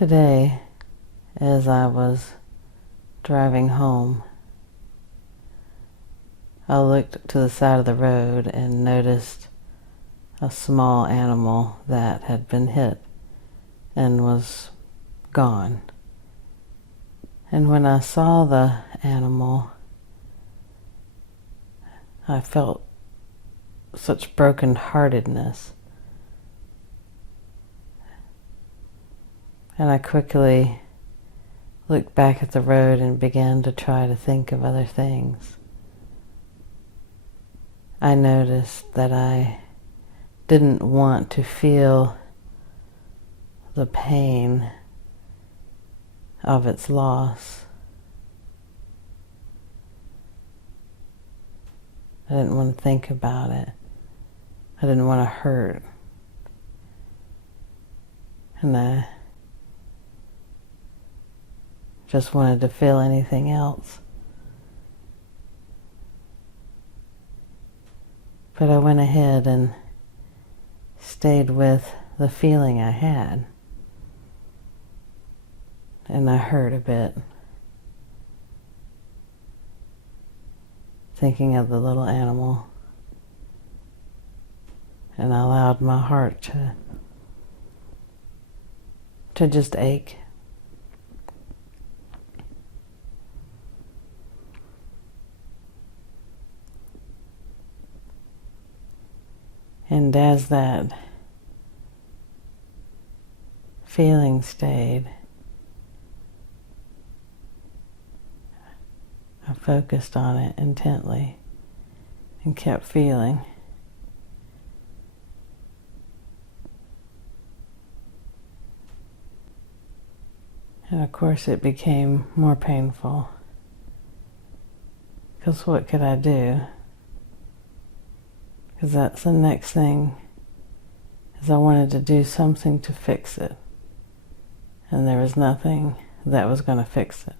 Today, as I was driving home, I looked to the side of the road and noticed a small animal that had been hit and was gone. And when I saw the animal, I felt such brokenheartedness. And I quickly looked back at the road and began to try to think of other things. I noticed that I didn't want to feel the pain of its loss. I didn't want to think about it. I didn't want to hurt. And I just wanted to feel anything else. But I went ahead and stayed with the feeling I had. And I hurt a bit, thinking of the little animal. And I allowed my heart to just ache. And as that feeling stayed, I focused on it intently and kept feeling. And of course it became more painful, because what could I do? Because that's the next thing, is I wanted to do something to fix it. And there was nothing that was going to fix it.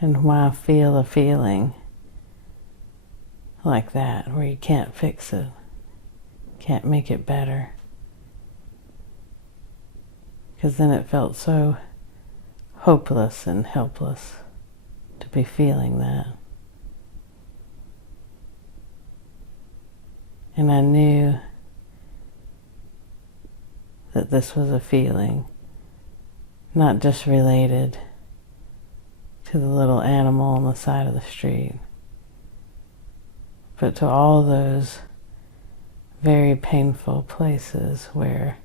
And why feel a feeling like that, where you can't fix it, can't make it better? Because then it felt so hopeless and helpless to be feeling that. And I knew that this was a feeling not just related to the little animal on the side of the street, but to all those very painful places where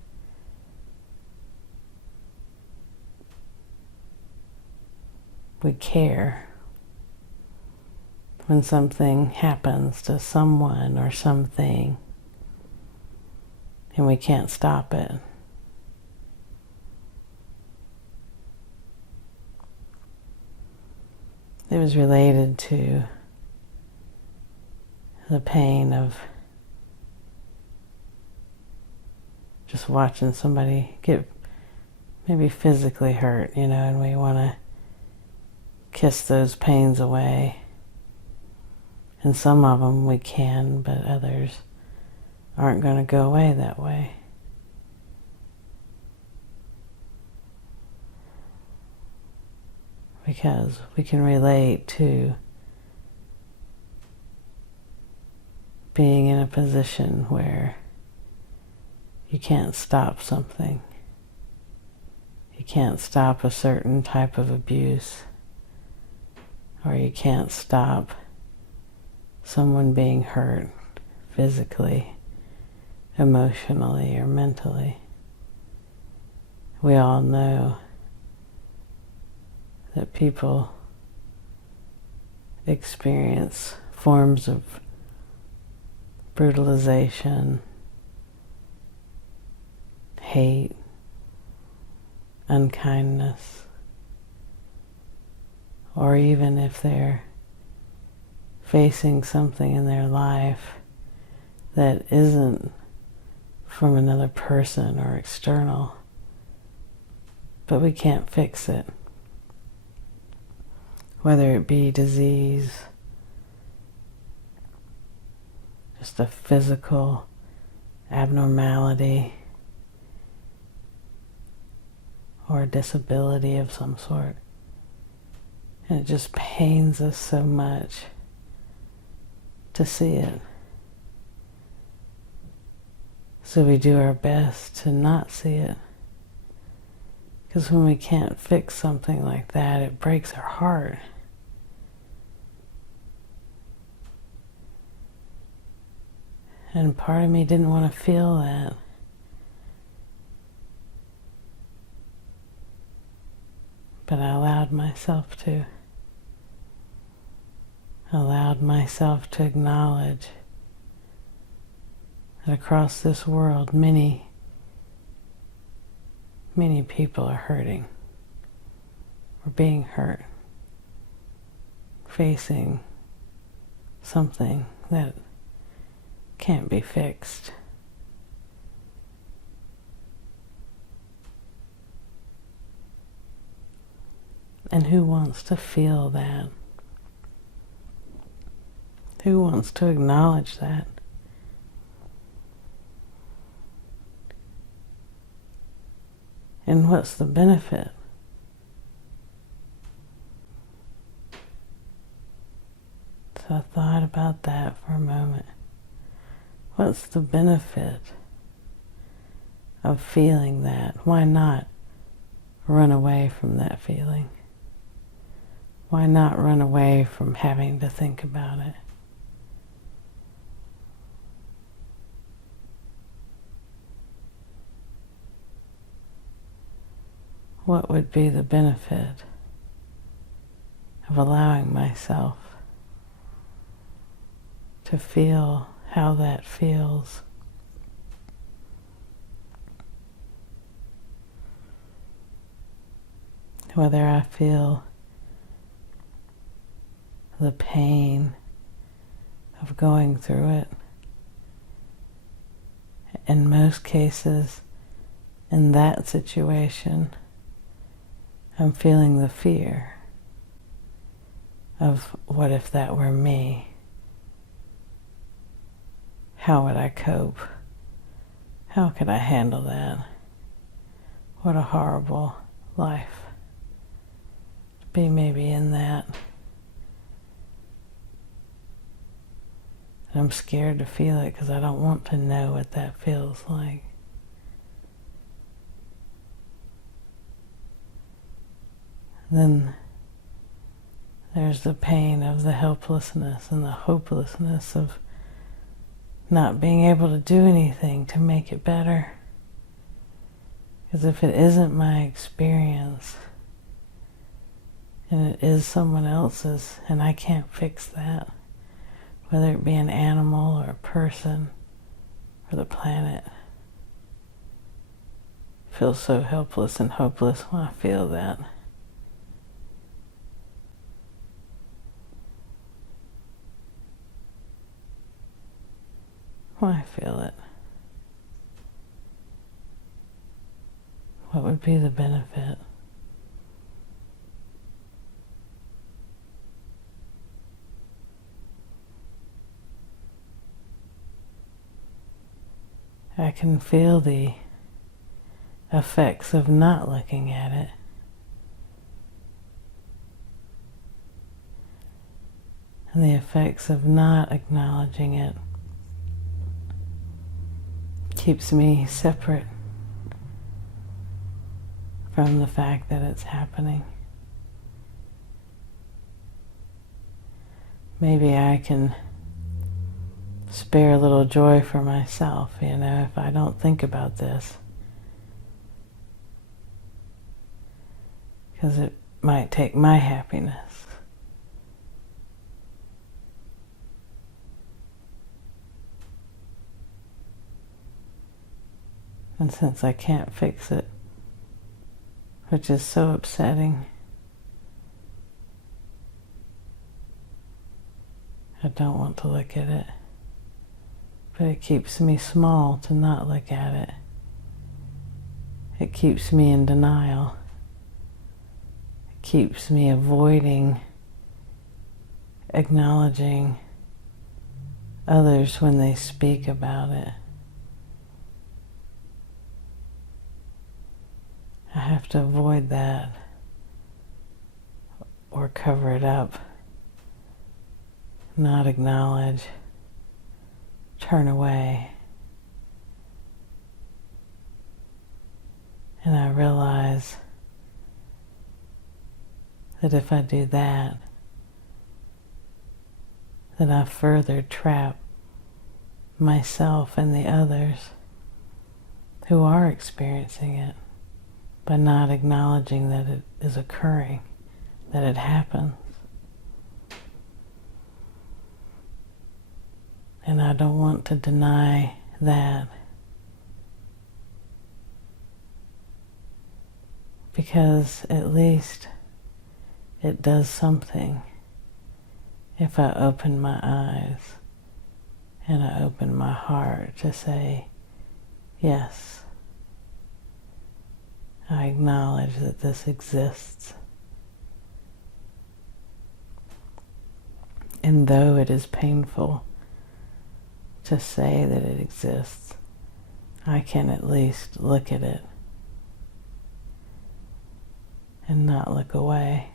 we care when something happens to someone or something and we can't stop it. It was related to the pain of just watching somebody get maybe physically hurt, and we want to kiss those pains away. And some of them we can, but others aren't going to go away that way. Because we can relate to being in a position where you can't stop something. You can't stop a certain type of abuse, or you can't stop someone being hurt physically, emotionally, or mentally. We all know that people experience forms of brutalization, hate, unkindness, or even if they're facing something in their life that isn't from another person or external, but we can't fix it. Whether it be disease, just a physical abnormality or a disability of some sort. And it just pains us so much to see it. So we do our best to not see it. Because when we can't fix something like that, it breaks our heart. And part of me didn't want to feel that. But I allowed myself to. Allowed myself to acknowledge that across this world, many people are hurting, or being hurt, facing something that can't be fixed. And who wants to feel that? Who wants to acknowledge that? And what's the benefit? So I thought about that for a moment. What's the benefit of feeling that? Why not run away from that feeling? Why not run away from having to think about it? What would be the benefit of allowing myself to feel how that feels? Whether I feel the pain of going through it. In most cases, in that situation, I'm feeling the fear of what if that were me? How would I cope? How could I handle that? What a horrible life to be maybe in that. And I'm scared to feel it because I don't want to know what that feels like. Then there's the pain of the helplessness and the hopelessness of not being able to do anything to make it better. Because if it isn't my experience, and it is someone else's, and I can't fix that, whether it be an animal or a person or the planet, I feel so helpless and hopeless when I feel that. Why feel it? What would be the benefit? I can feel the effects of not looking at it. And the effects of not acknowledging it keeps me separate from the fact that it's happening. Maybe I can spare a little joy for myself, if I don't think about this. Because it might take my happiness. And since I can't fix it, which is so upsetting, I don't want to look at it. But it keeps me small to not look at it. It keeps me in denial. It keeps me avoiding acknowledging others when they speak about it. I have to avoid that or cover it up, not acknowledge, turn away. And I realize that if I do that, then I further trap myself and the others who are experiencing it by not acknowledging that it is occurring, that it happens. And I don't want to deny that, because at least it does something if I open my eyes and I open my heart to say, yes, I acknowledge that this exists. And though it is painful to say that it exists, I can at least look at it and not look away.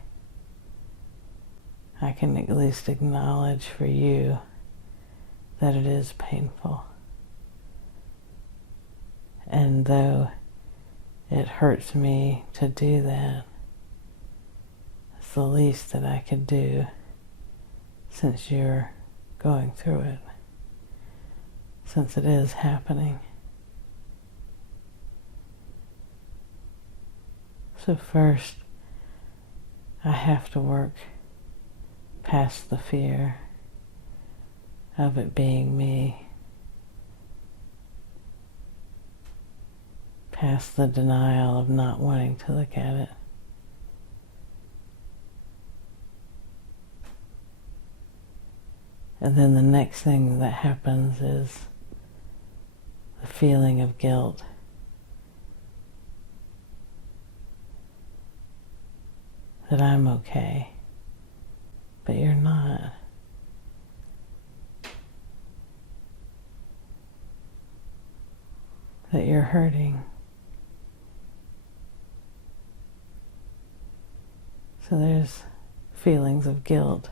I can at least acknowledge for you that it is painful. And though it hurts me to do that, it's the least that I could do since you're going through it, since it is happening. So first, I have to work past the fear of it being me, past the denial of not wanting to look at it. And then the next thing that happens is the feeling of guilt. That I'm okay, but you're not. That you're hurting. So there's feelings of guilt.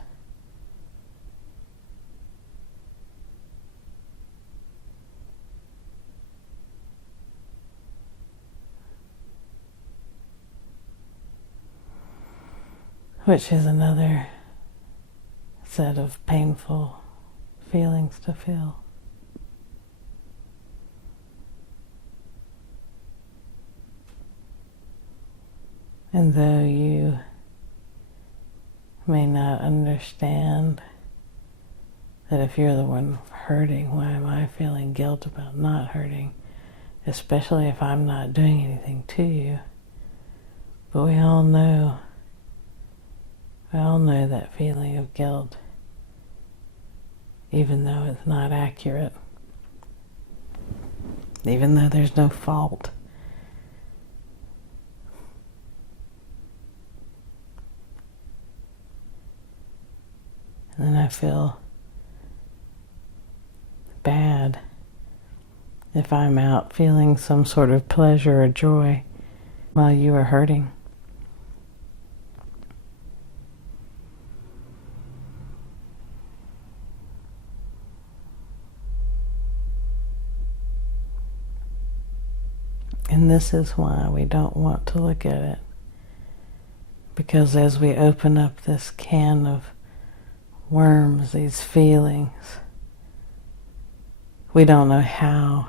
Which is another set of painful feelings to feel. And though you may not understand that if you're the one hurting, why am I feeling guilt about not hurting, especially if I'm not doing anything to you? But we all know that feeling of guilt, even though it's not accurate, even though there's no fault. And then I feel bad if I'm out feeling some sort of pleasure or joy while you are hurting. And this is why we don't want to look at it. Because as we open up this can of worms, these feelings, we don't know how.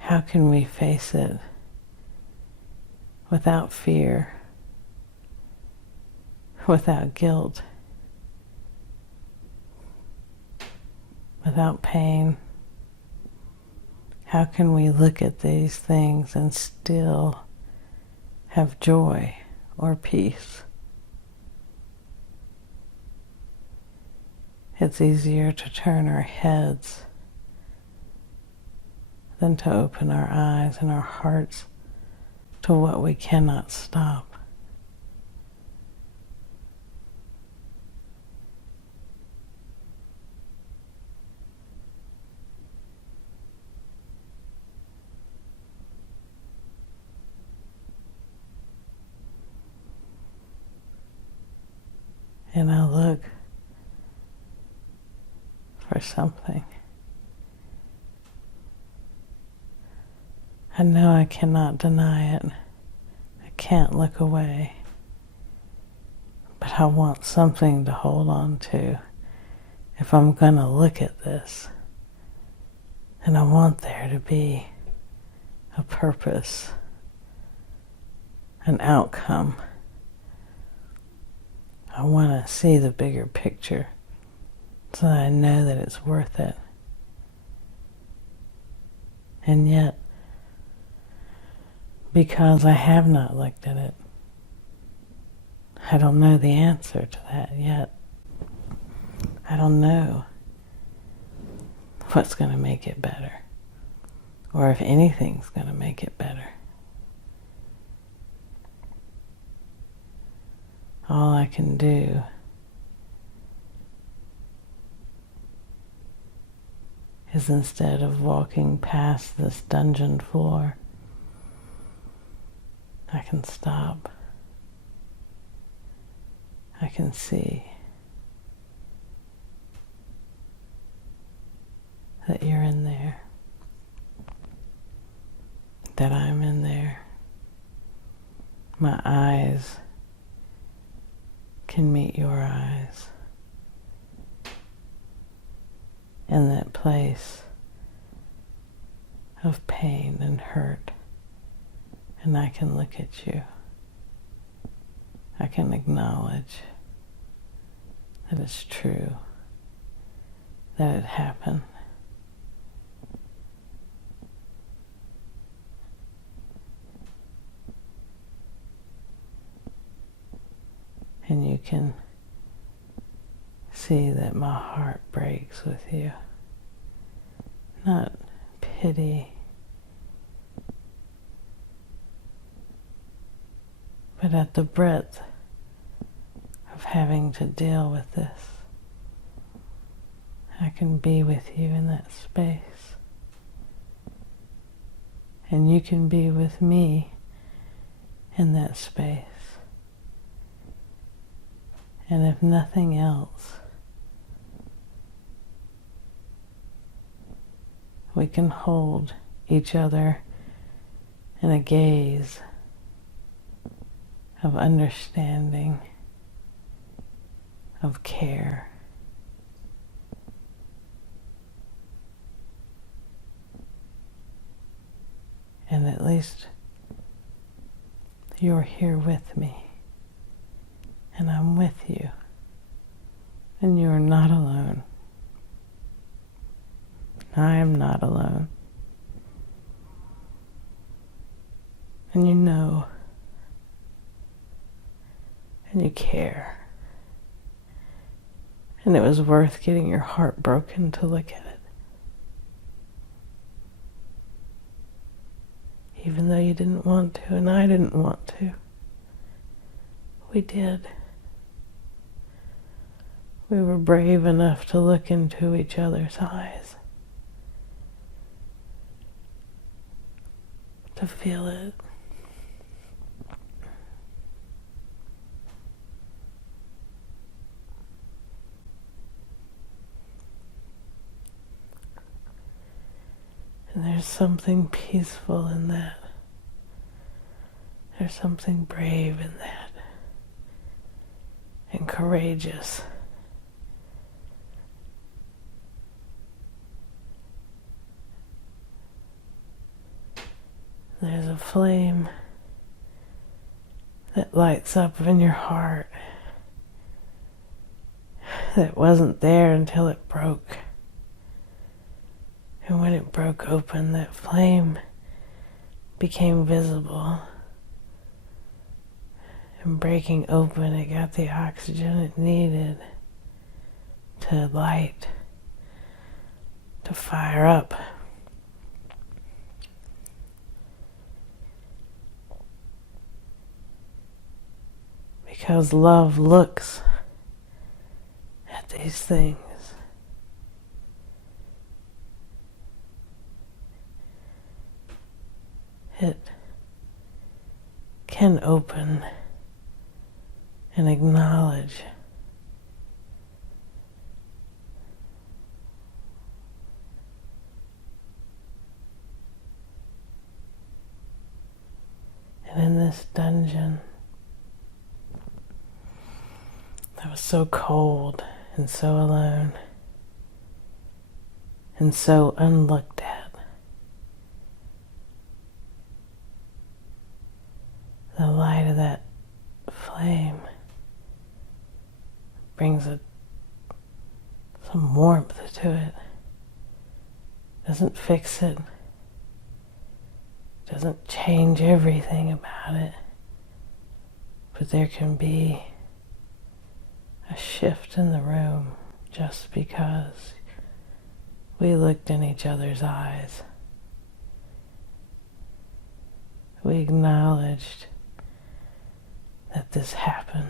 How can we face it without fear, without guilt, without pain? How can we look at these things and still have joy or peace? It's easier to turn our heads than to open our eyes and our hearts to what we cannot stop. gonna look for something. I know I cannot deny it. I can't look away. But I want something to hold on to. If I'm gonna look at this, and I want there to be a purpose, an outcome. I want to see the bigger picture so that I know that it's worth it. And yet, because I have not looked at it, I don't know the answer to that yet. I don't know what's going to make it better, or if anything's going to make it better. All I can do is, instead of walking past this dungeon floor, I can stop. I can see that you're in there, that I'm in there. My eyes can meet your eyes in that place of pain and hurt, and I can look at you. I can acknowledge that it's true, that it happened. And you can see that my heart breaks with you. Not pity, but at the breadth of having to deal with this. I can be with you in that space. And you can be with me in that space. And if nothing else, we can hold each other in a gaze of understanding, of care. And at least you're here with me. And I'm with you. And you are not alone. I am not alone. And you know. And you care. And it was worth getting your heart broken to look at it. Even though you didn't want to, and I didn't want to. We did. We were brave enough to look into each other's eyes, to feel it. And there's something peaceful in that. There's something brave in that. And courageous. There's a flame that lights up in your heart that wasn't there until it broke. And when it broke open, that flame became visible. And breaking open, it got the oxygen it needed to light, to fire up. Because love looks at these things. It can open and acknowledge in this dungeon that was so cold and so alone and so unlooked at. The light of that flame brings some warmth to it. Doesn't fix it. Doesn't change everything about it. But there can be a shift in the room just because we looked in each other's eyes. We acknowledged that this happened.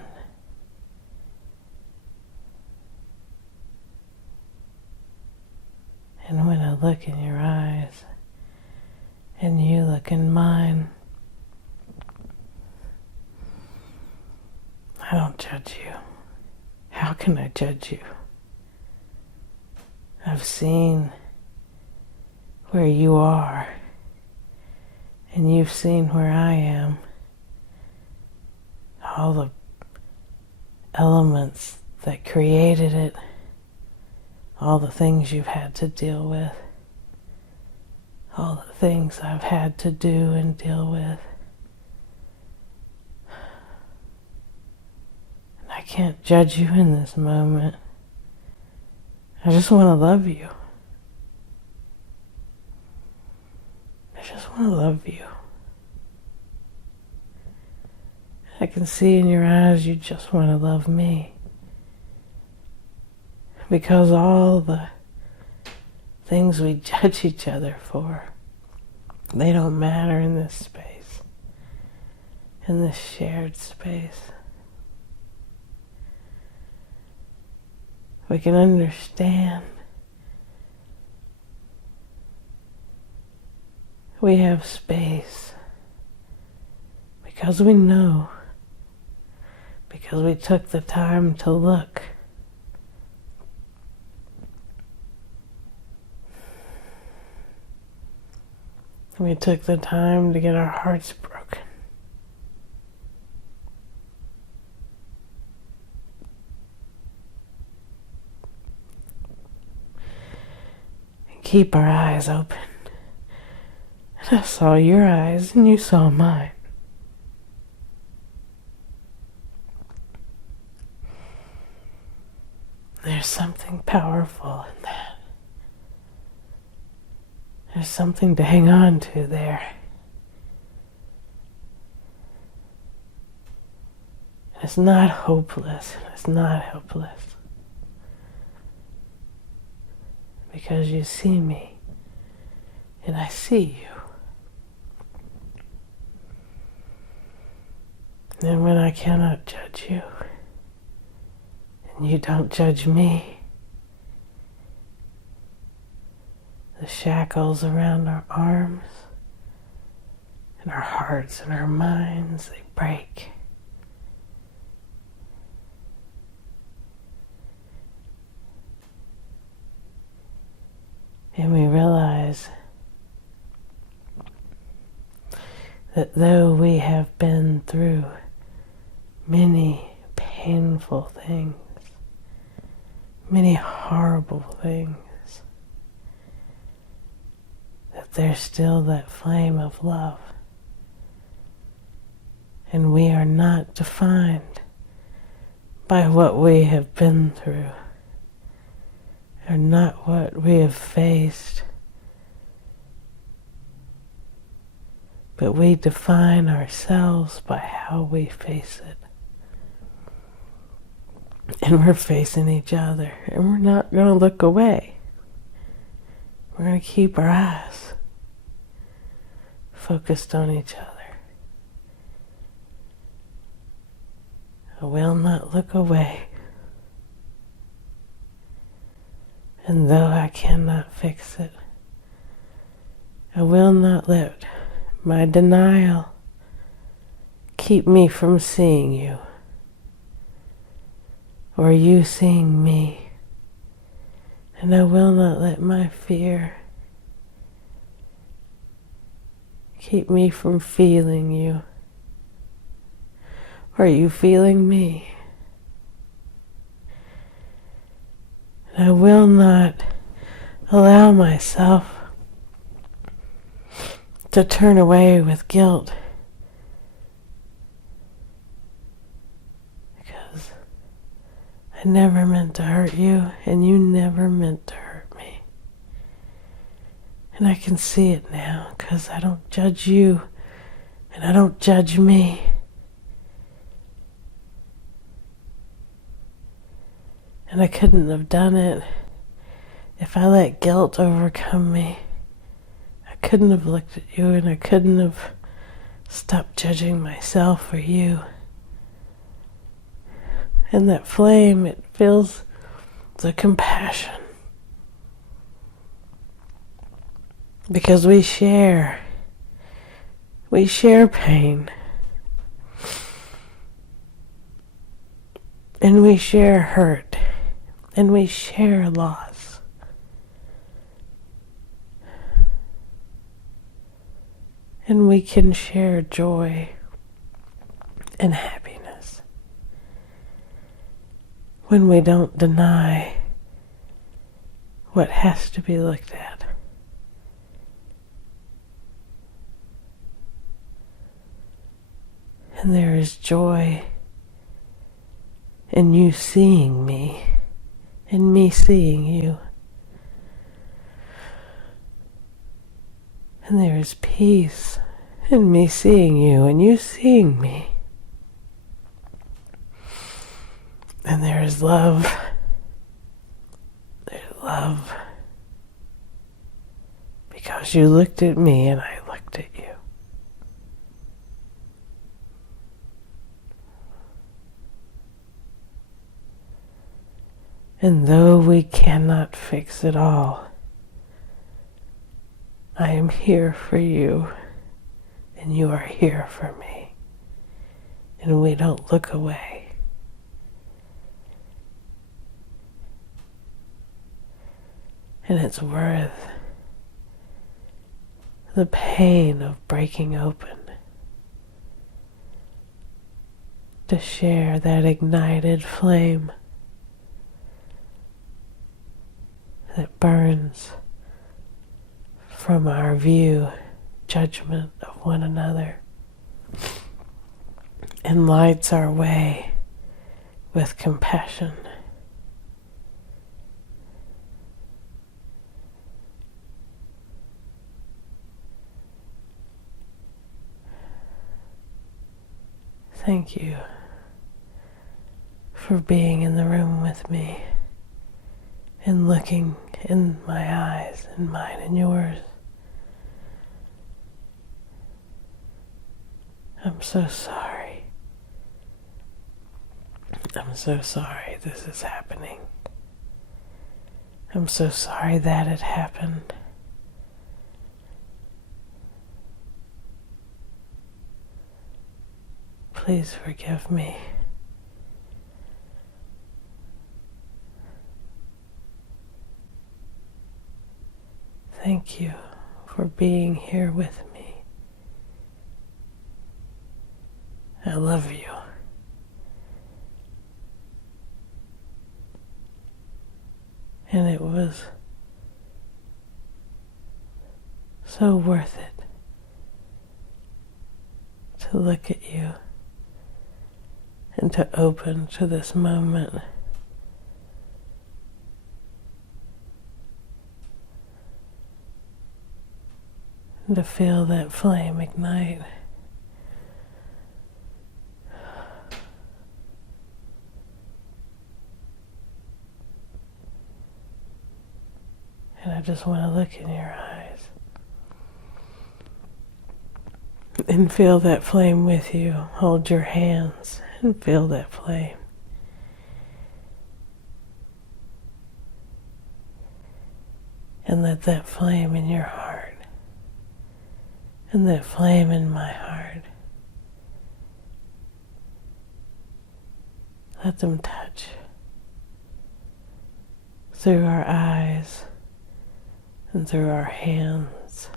And when I look in your eyes and you look in mine, I don't judge you. How can I judge you? I've seen where you are, and you've seen where I am. All the elements that created it, all the things you've had to deal with, all the things I've had to do and deal with. And I can't judge you in this moment. I just want to love you. I just want to love you. I can see in your eyes you just want to love me. Because all the things we judge each other for, they don't matter in this space, in this shared space. We can understand. We have space because we know, because we took the time to look. We took the time to get our hearts broken. And keep our eyes open. And I saw your eyes and you saw mine. There's something powerful in that. There's something to hang on to there. It's not hopeless. It's not helpless. Because you see me and I see you. And when I cannot judge you and you don't judge me, the shackles around our arms and our hearts and our minds, they break. And we realize that though we have been through many painful things, many horrible things, that there's still that flame of love. And we are not defined by what we have been through, or not what we have faced, but we define ourselves by how we face it. And we're facing each other, and we're not going to look away. We're going to keep our eyes focused on each other. I will not look away. And though I cannot fix it, I will not let my denial keep me from seeing you, or you seeing me. And I will not let my fear keep me from feeling you Are you feeling me? And I will not allow myself to turn away with guilt, because I never meant to hurt you, and you never meant to hurt me. And I can see it now, because I don't judge you, and I don't judge me. And I couldn't have done it if I let guilt overcome me. I couldn't have looked at you, and I couldn't have stopped judging myself or you. And that flame, it fills the compassion. Because we share pain. And we share hurt. And we share loss. And we can share joy and happiness when we don't deny what has to be looked at. And there is joy in you seeing me, and me seeing you. And there is peace in me seeing you and you seeing me. And there is love. There's love. Because you looked at me and I looked at you. And though we cannot fix it all, I am here for you, and you are here for me, and we don't look away. And it's worth the pain of breaking open to share that ignited flame that burns from our view, judgment of one another, and lights our way with compassion. Thank you for being in the room with me and looking in my eyes and mine and yours. I'm so sorry. I'm so sorry this is happening. I'm so sorry that it happened. Please forgive me. Thank you for being here with me. I love you. And it was so worth it to look at you and to open to this moment. And to feel that flame ignite. And I just want to look in your eyes and feel that flame with you. Hold your hands and feel that flame. And let that flame in your heart and that flame in my heart, let them touch through our eyes and through our hands.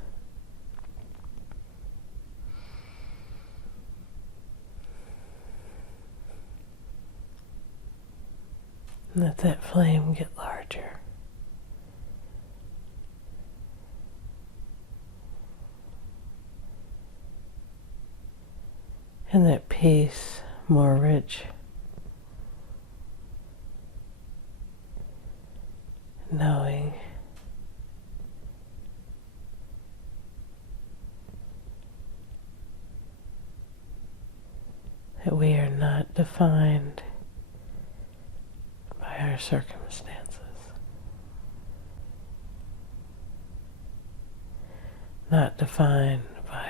Let that flame get larger. And that peace more rich. Knowing that we are not defined by our circumstances, not defined by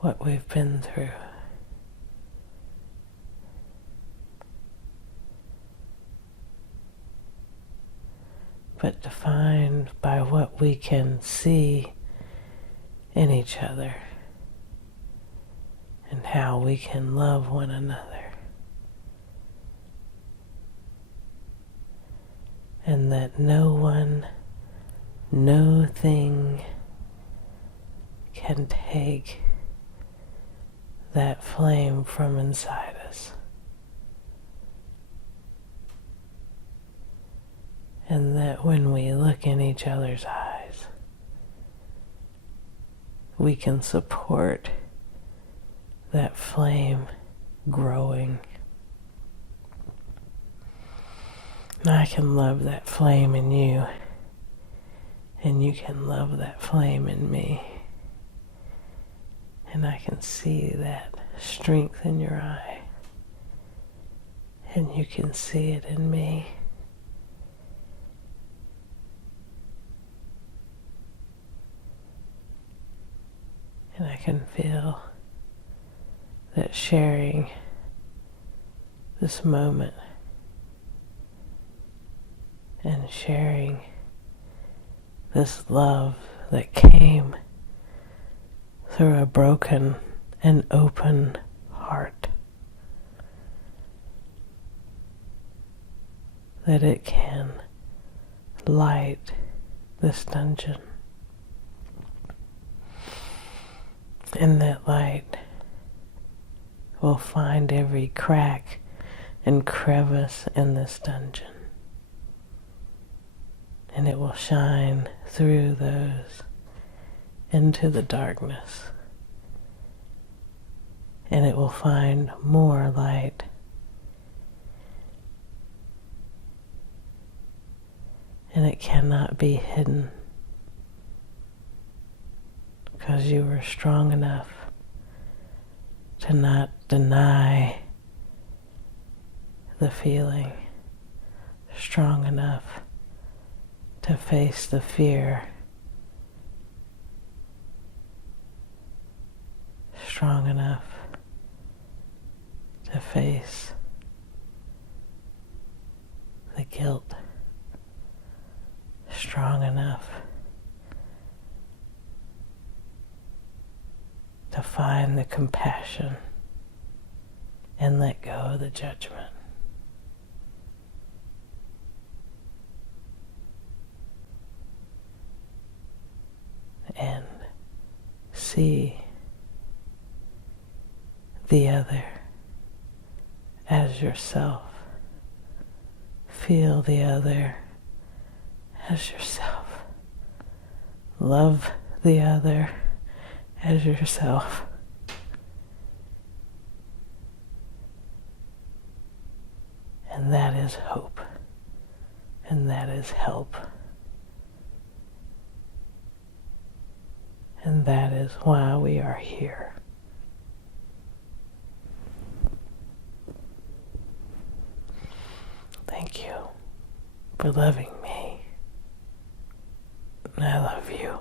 what we've been through. But defined by what we can see in each other and how we can love one another. And that no one, no thing can take that flame from inside us. And that when we look in each other's eyes, we can support that flame growing. And I can love that flame in you, and you can love that flame in me. And I can see that strength in your eye, and you can see it in me. And I can feel that sharing this moment and sharing this love that came through a broken and open heart, that it can light this dungeon. And that light will find every crack and crevice in this dungeon. And it will shine through those into the darkness. And it will find more light. And it cannot be hidden, because you were strong enough to not deny the feeling, strong enough to face the fear, strong enough to face the guilt, strong enough to find the compassion and let go of the judgment. And see the other as yourself. Feel the other as yourself. Love the other as yourself. And that is hope. And that is help. And that is why we are here. Thank you for loving me. And I love you.